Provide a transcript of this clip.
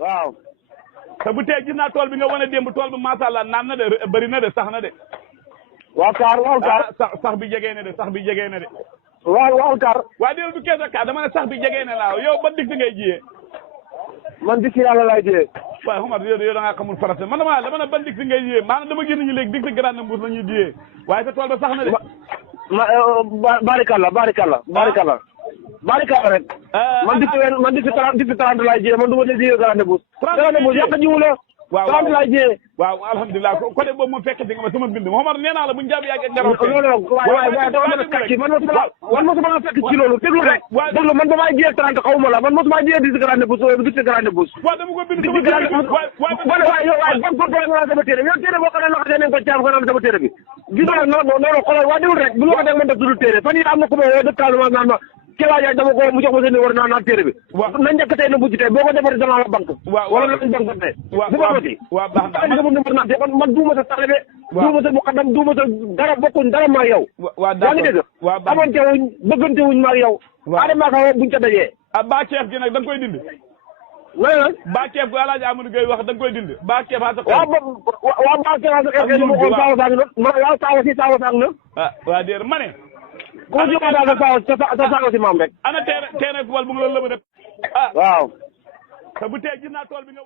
waaw. te bu tey gis naa tool bi nga wane démb tool bi macha allah naan na de bëri na de sax na de. waaw Kaar waaw Kaar. sax bi jegee na de sax bi jegee na de. waaw Kaar. waa déedéet du kees ak Kaar dama ne sax bi jegee na laa yow ba digg ngay jiyee. man dikk yàlla laay jiyee. waaye Omar yow da ngaa xamul farata man dama ne ban digg ngay jiyee maanaam dama génn ñu léegi digg grande mbuus la ñuy jiyee waaye sa tool ba sax na de. barikalla rek. man dikk 30 laay jiyee man du ma leen jiyee grande mbuus. grande mbuus yàq jiwu la. waaw 30 laay jiyee. waaw alhamdulilah côté boobu moom fekk di nga ma sama bind Omar nee naa la bu ñu jàpp yàgg ak ngaraw. waaye dama mën a kàcc man mosuma fekk ci loolu déglu rek. déglu man damaa jiyee 30 xaw ma la man mosuma jiyee 10 grande mbuus waaw dama ko bind sama téere bi waaye ban góor nga sama téere bi yow téere boo xam ne loxo nañ ko caaf nga naan sama téere bi gis nga noonu xoolal waa déglu rek bu ñu waxee man def tudd téere fan yi am na ku ma woo dëkk Casamance naan ma Kella Diagne dama ko mu jox ma seen numéro naan téere bi nañ njëkk tey na mujj tey boo ko defaree dana la banque wala nañ banque tey bu ko mati sama numéro naan te man duuma sa taalibe duuma sa muqaddam duuma sa dara bokkuñ dara maag yow yaa ngi dégg amante wuñ bëggante wuñ maag yow adama ka buñ ca dajee ba ceef gi nag da nga koy dindi lan ba ceef gu Alaaji Amadou Gueye wax da nga koy dindi ba ceef a sa waaw ba ceef a sa xel mo ko saawa sang na waaw saawa sang na waa déer ma ne ko jox daal sa saawa si maam rek ana teere football bu nga loolu la ma def waaw te bu tey gis naa tool bi nga